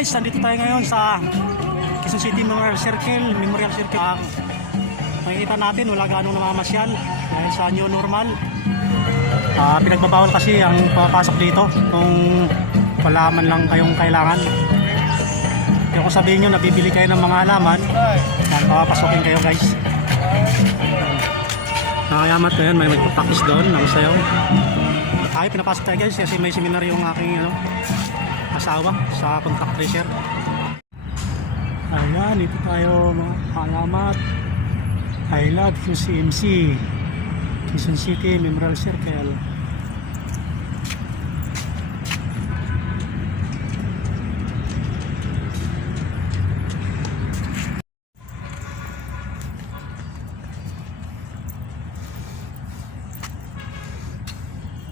guys, nandito tayo ngayon sa Quezon City Memorial Circle. Makikita natin wala ganong namamasyal dahil sa new normal. Pinagbabawal kasi ang papasok dito kung wala man lang kayong kailangan. Kaya kung sabihin nyo nabibili kayo ng mga halaman, papapasokin kayo guys. Nakayamat ko yan, may magpapakis doon ng sayaw. Pinapasok tayo guys kasi may seminar yung aking asawa sa contract tracer. Ayan, ito tayo mga alamat. I love QCMC Quezon City Memorial Circle.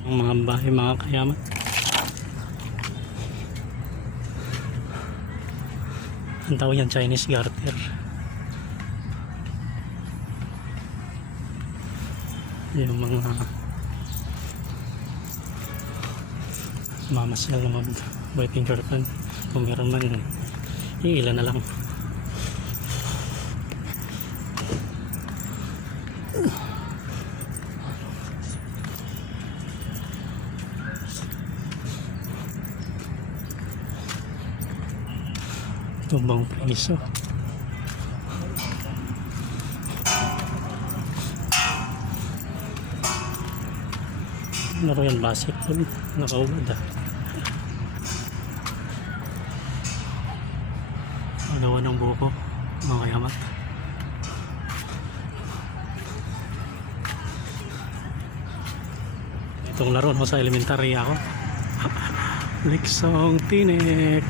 Ang mga bahay, mga kayamat. Ang tawag yan, Chinese garter. Yung mga mamasyal na mag-waiting curtain. Kung meron man, iilan na lang. Tumbang piso. Laro yan, basketball. Nakaubad Alawan ng buko, mga kayamat. Itong laro no, sa elementary ako. Liksong Tinik.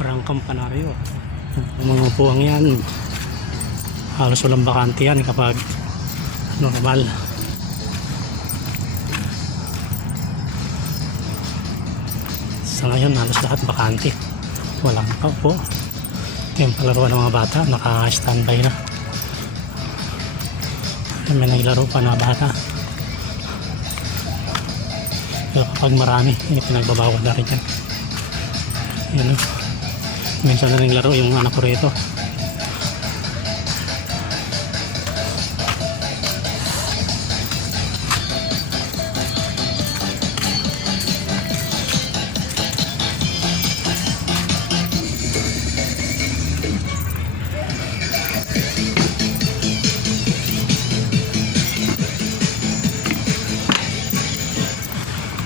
Parang kampanaryo. Ang mga upuang yan halos walang bakante yan kapag normal. Sa ngayon halos lahat bakante, walang kaupo. Yung palaruan ng mga bata naka-standby na. May naglaro pa na bata. Pero kapag marami, pinagbabawal na rin yan. Yan o. Minsan na rin laro yung anak ko rito.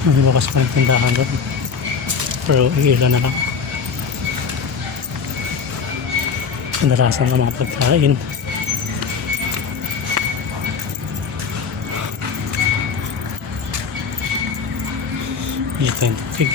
Magbukas pa ng tindahan doon. Pero iilan na lang. Kadalasan ng mga pagkain. Dito yung tubig.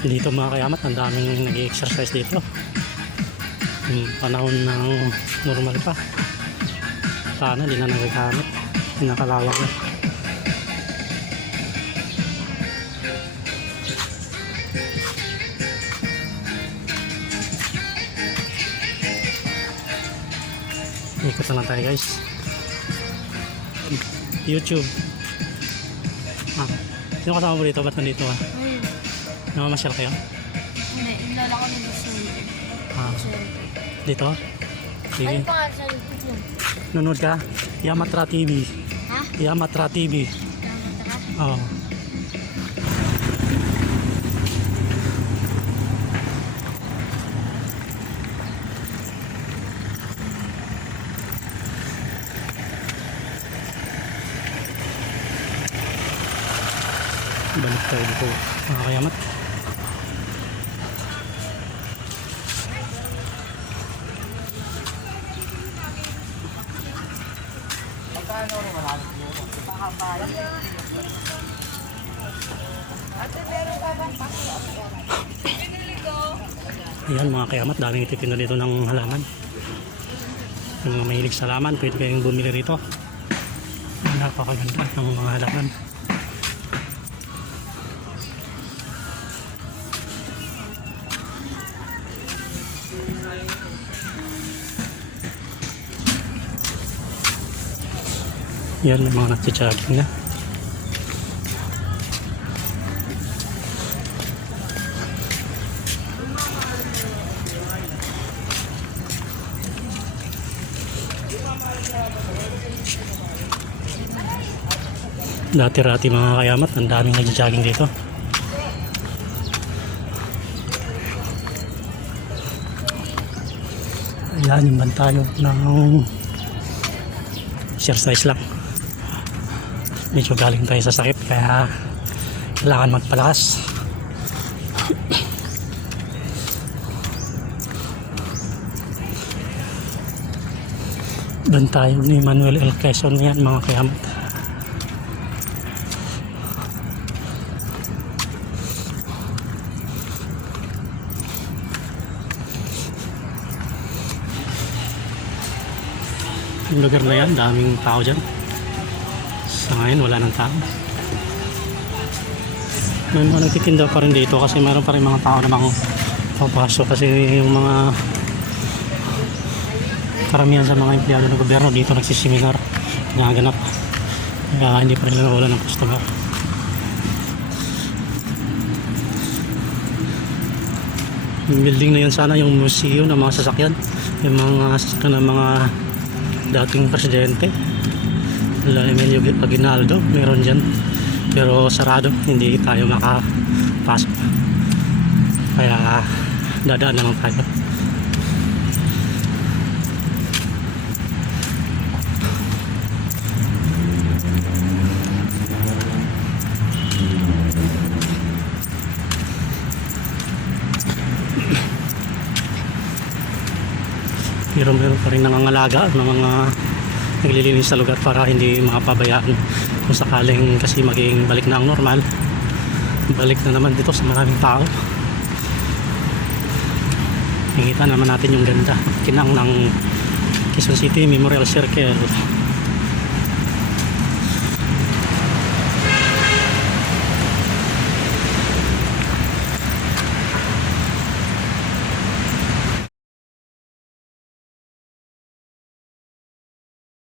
Dito mga kayamat, ang daming nag-exercise dito. Panahon ng normal pa. Sana di na nagagamit. Nakalawak na. Ikot na lang tayo guys. YouTube. Sino kasama mo dito? Ba't nandito ka? Namamasyal kayo? Hindi, inala ko ng Vicente. Dito? Sige. Ano pa nga sa YouTube yun? Nanonood ka? Yamatra TV. Ha? Yamatra TV. Yamatra? Oo. Balik tayo dito mga kayamat. Ayan mga kayamat, daming ititinda dito ng halaman. Yung mga mahilig sa halaman, pwede kayong bumili rito. Napakaganda ng mga halaman. Yan ang mga nagtitsaking na. Dati-rati mga kayamat, ang daming nagja-jogging dito. Ayan yung bantayo ng exercise lang. Medyo galing tayo sa sakit kaya kailangan magpalakas. Bantayo ni Manuel L. Quezon yan mga kayamat. Yung lugar na yan, daming tao dyan. Sa ngayon, wala nang tao. May mga nagtitinda pa rin dito kasi meron pa rin mga tao namang papasok kasi yung mga karamihan sa mga empleyado ng gobyerno dito nagsisiminar, nagaganap. Kaya hindi pa rin nawala ng customer. Yung building na yun sana yung museum ng mga sasakyan. Yung mga sasakyan ng mga dating presidente Emilio Aguinaldo meron dyan pero sarado, hindi tayo makapasok kaya dadaan naman tayo. Pero meron pa rin nangangalaga ng mga naglilinis sa lugar para hindi makapabayaan kung sakaling kasi maging balik na ang normal, balik na naman dito sa maraming tao. Nakikita naman natin yung ganda kinang ng Quezon City Memorial Circle.